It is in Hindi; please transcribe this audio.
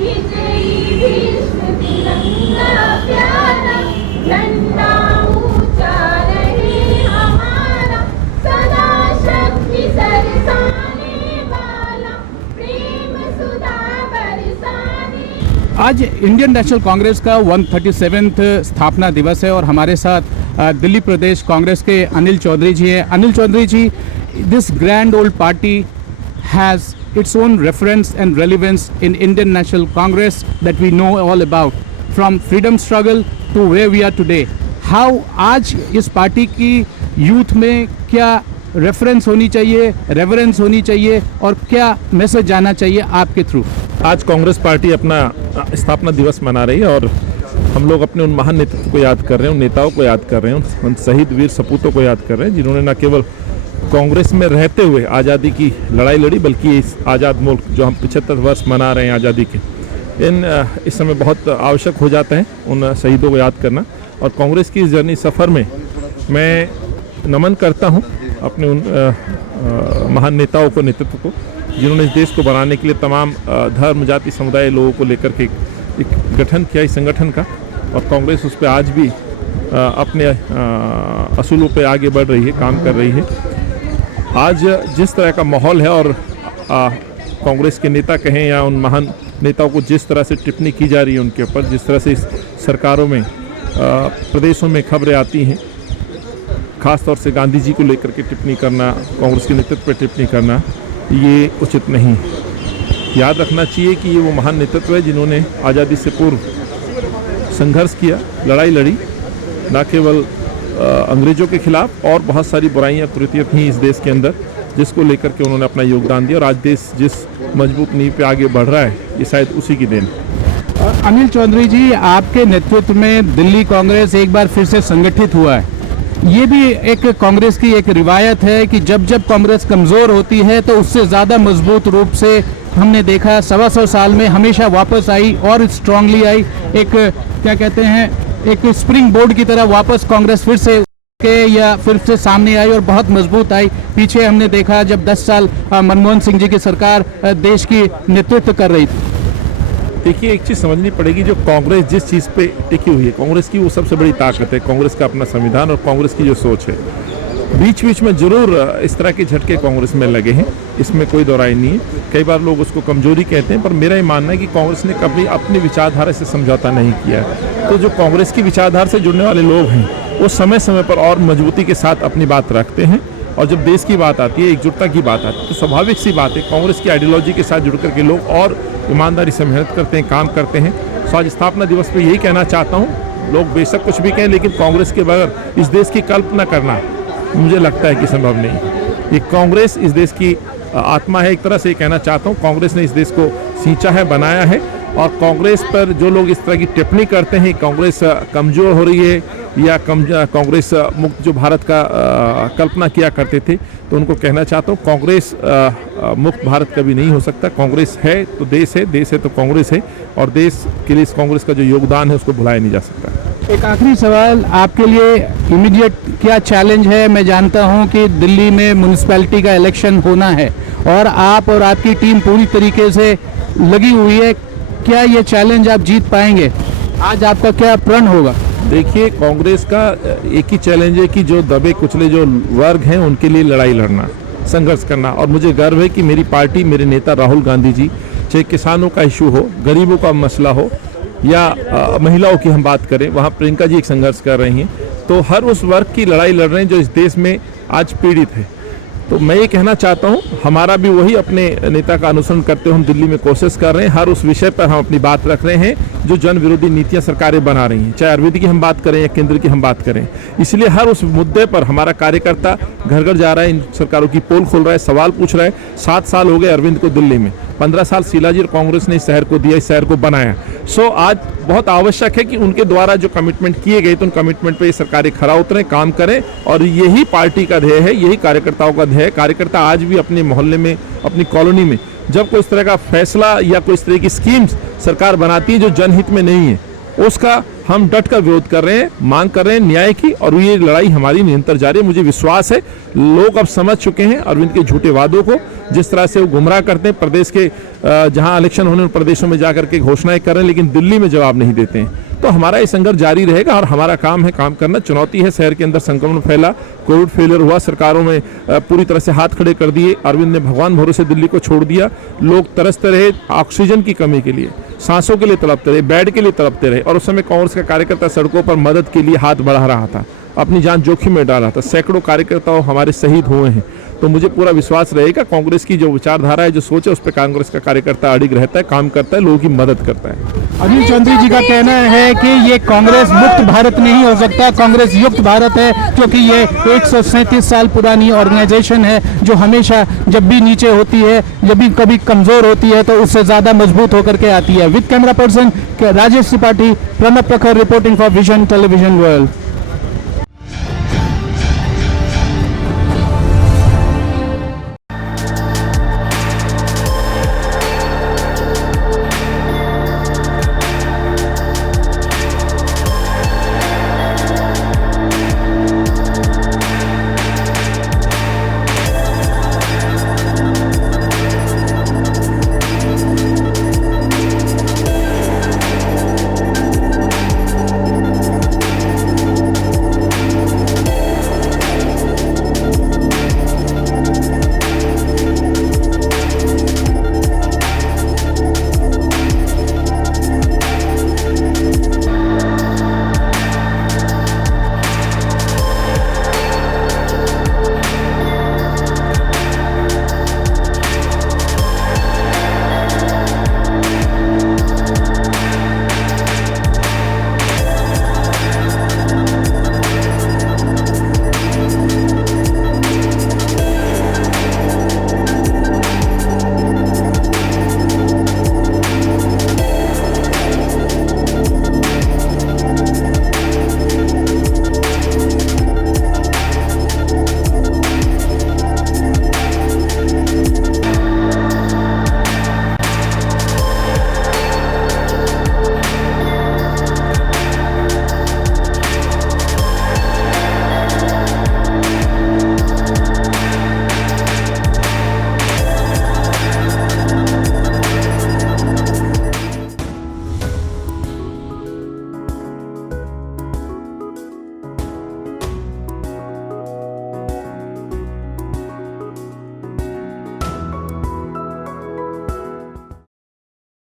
विजयी भीष्म तिरंगा प्यारा, झंडा ऊंचा रहे हमारा, सदा शक्ति सरसाने वाला, प्रेम सुधा बरसाने। आज इंडियन नेशनल कांग्रेस का 137th स्थापना दिवस है और हमारे साथ दिल्ली प्रदेश कांग्रेस के अनिल चौधरी जी हैं। Anil Chaudhary ji, this grand old party has its own reference and relevance in Indian National Congress that we know all about, from freedom struggle to where we are today. How आज इस पार्टी की यूथ में क्या रेफरेंस होनी चाहिए, रेवरेंस होनी चाहिए और क्या मैसेज जाना चाहिए आपके थ्रू? आज कांग्रेस पार्टी अपना स्थापना दिवस मना रही है और हम लोग अपने उन महान नेतृत्व को याद कर रहे हैं, उन नेताओं को याद कर रहे हैं, उन शहीद वीर सपूतों को याद कर रहे हैं जिन्होंने न केवल कांग्रेस में रहते हुए आज़ादी की लड़ाई लड़ी, बल्कि इस आज़ाद मुल्क जो हम 75 वर्ष मना रहे हैं आज़ादी के, इस समय बहुत आवश्यक हो जाता है उन शहीदों को याद करना। और कांग्रेस की इस जर्नी सफ़र में मैं नमन करता हूं अपने उन महान नेताओं को, नेतृत्व को, जिन्होंने इस देश को बनाने के लिए तमाम धर्म जाति समुदाय लोगों को लेकर के एक गठन किया इस संगठन का। और कांग्रेस उस पर आज भी अपने असूलों पे आगे बढ़ रही है, काम कर रही है। आज जिस तरह का माहौल है और कांग्रेस के नेता कहें या उन महान नेताओं को जिस तरह से टिप्पणी की जा रही है उनके ऊपर, जिस तरह से इस सरकारों में प्रदेशों में खबरें आती हैं, ख़ास तौर से गांधी जी को लेकर के टिप्पणी करना, कांग्रेस के नेतृत्व पर टिप्पणी करना, ये उचित नहीं है। याद रखना चाहिए कि ये वो महान नेतृत्व है जिन्होंने आज़ादी से पूर्व संघर्ष किया, लड़ाई लड़ी, न केवल अंग्रेज़ों के खिलाफ, और बहुत सारी बुराइयां कुरीतियां थीं इस देश के अंदर जिसको लेकर के उन्होंने अपना योगदान दिया। और आज देश जिस मजबूत नींव पे आगे बढ़ रहा है, ये शायद उसी की देन है। अनिल चौधरी जी, आपके नेतृत्व में दिल्ली कांग्रेस एक बार फिर से संगठित हुआ है। ये भी एक कांग्रेस की एक रिवायत है कि जब जब कांग्रेस कमज़ोर होती है तो उससे ज़्यादा मजबूत रूप से हमने देखा 125 साल में हमेशा वापस आई और स्ट्रांगली आई। एक क्या कहते हैं, एक स्प्रिंग बोर्ड की तरह वापस कांग्रेस फिर से सामने आई और बहुत मजबूत आई। पीछे हमने देखा जब 10 साल मनमोहन सिंह जी की सरकार देश की नेतृत्व कर रही थी। देखिए, एक चीज़ समझनी पड़ेगी, जो कांग्रेस जिस चीज़ पे टिकी हुई है, कांग्रेस की वो सबसे बड़ी ताकत है, कांग्रेस का अपना संविधान और कांग्रेस की जो सोच है। बीच बीच में जरूर इस तरह के झटके कांग्रेस में लगे हैं, इसमें कोई दोराई नहीं है। कई बार लोग उसको कमजोरी कहते हैं, पर मेरा ये मानना है कि कांग्रेस ने कभी अपनी विचारधारा से समझौता नहीं किया। तो जो कांग्रेस की विचारधारा से जुड़ने वाले लोग हैं, वो समय समय पर और मजबूती के साथ अपनी बात रखते हैं। और जब देश की बात आती है, एकजुटता की बात आती है, तो स्वाभाविक सी बात है कांग्रेस की आइडियोलॉजी के साथ जुड़ करके लोग और ईमानदारी से मेहनत करते हैं, काम करते हैं। तो आज स्थापना दिवस पे यही कहना चाहता हूँ, लोग बेशक कुछ भी कहें, लेकिन कांग्रेस के बगैर इस देश की कल्पना करना मुझे लगता है कि संभव नहीं। ये कांग्रेस इस देश की आत्मा है, एक तरह से कहना चाहता हूँ। कांग्रेस ने इस देश को सींचा है, बनाया है। और कांग्रेस पर जो लोग इस तरह की टिप्पणी करते हैं, कांग्रेस कमज़ोर हो रही है या कांग्रेस मुक्त जो भारत का कल्पना किया करते थे, तो उनको कहना चाहता हूँ, कांग्रेस मुक्त भारत कभी नहीं हो सकता। कांग्रेस है तो देश है, देश है तो कांग्रेस है, और देश के लिए इस कांग्रेस का जो योगदान है उसको भुलाया नहीं जा सकता। एक आखिरी सवाल आपके लिए, इमीडिएट क्या चैलेंज है? मैं जानता हूं कि दिल्ली में म्यूनिसिपैलिटी का इलेक्शन होना है और आप और आपकी टीम पूरी तरीके से लगी हुई है। क्या ये चैलेंज आप जीत पाएंगे? आज आपका क्या प्रण होगा? देखिए, कांग्रेस का एक ही चैलेंज है कि जो दबे कुचले जो वर्ग हैं उनके लिए लड़ाई लड़ना, संघर्ष करना। और मुझे गर्व है कि मेरी पार्टी, मेरे नेता राहुल गांधी जी, चाहे किसानों का इशू हो, गरीबों का मसला हो, या महिलाओं की हम बात करें, वहाँ प्रियंका जी एक संघर्ष कर रही हैं। तो हर उस वर्ग की लड़ाई लड़ रहे हैं जो इस देश में आज पीड़ित है। तो मैं ये कहना चाहता हूँ, हमारा भी वही अपने नेता का अनुसरण करते हुए हम दिल्ली में कोशिश कर रहे हैं। हर उस विषय पर हम अपनी बात रख रहे हैं जो जन विरोधी नीतियां सरकारें बना रही हैं, चाहे अरविंद की हम बात करें या केंद्र की हम बात करें। इसलिए हर उस मुद्दे पर हमारा कार्यकर्ता घर घर जा रहा है, इन सरकारों की पोल खोल रहा है, सवाल पूछ रहा है। 7 साल हो गए अरविंद को दिल्ली में, 15 साल शीलाजी और कांग्रेस ने इस शहर को दिया, इस शहर को बनाया। सो आज बहुत आवश्यक है कि उनके द्वारा जो कमिटमेंट किए गए, तो उन कमिटमेंट पे ये सरकारें खरा उतरें, काम करें। और यही पार्टी का ध्येय है, यही कार्यकर्ताओं का ध्येय है। कार्यकर्ता आज भी अपने मोहल्ले में, अपनी कॉलोनी में जब कोई इस तरह का फैसला या कोई इस तरह की स्कीम्स सरकार बनाती है जो जनहित में नहीं है, उसका हम डट कर विरोध कर रहे हैं, मांग कर रहे हैं न्याय की, और ये लड़ाई हमारी निरंतर जारी है। मुझे विश्वास है लोग अब समझ चुके हैं अरविंद के झूठे वादों को, जिस तरह से वो गुमराह करते हैं। प्रदेश के जहां इलेक्शन होने उन प्रदेशों में जाकर के घोषणाएं कर रहे हैं, लेकिन दिल्ली में जवाब नहीं देते हैं। तो हमारा ये संघर्ष जारी रहेगा और हमारा काम है काम करना। चुनौती है, शहर के अंदर संक्रमण फैला, कोविड फेलियर हुआ, सरकारों में पूरी तरह से हाथ खड़े कर दिए, अरविंद ने भगवान भरोसे दिल्ली को छोड़ दिया, लोग तरसते रहे ऑक्सीजन की कमी के लिए, सांसों के लिए तड़पते रहे, बेड के लिए तड़पते रहे, और उस समय कांग्रेस का कार्यकर्ता सड़कों पर मदद के लिए हाथ बढ़ा रहा था, अपनी जान जोखिम में डाल रहा था। सैकड़ों कार्यकर्ता हमारे शहीद हुए हैं। तो मुझे पूरा विश्वास रहेगा कांग्रेस की जो विचारधारा है, जो सोच है, उस पर कांग्रेस का कार्यकर्ता अडिग रहता है, काम करता है, लोगों की मदद करता है। अनिल चौधरी जी का कहना है कि ये कांग्रेस मुक्त भारत नहीं हो सकता, कांग्रेस युक्त भारत है, क्योंकि ये 137 साल पुरानी ऑर्गेनाइजेशन है जो हमेशा जब भी नीचे होती है, जब भी कभी कमजोर होती है तो उससे ज्यादा मजबूत होकर के आती है। With camera person Rajesh Tripathi, Pranab Prakhar reporting for vision television world.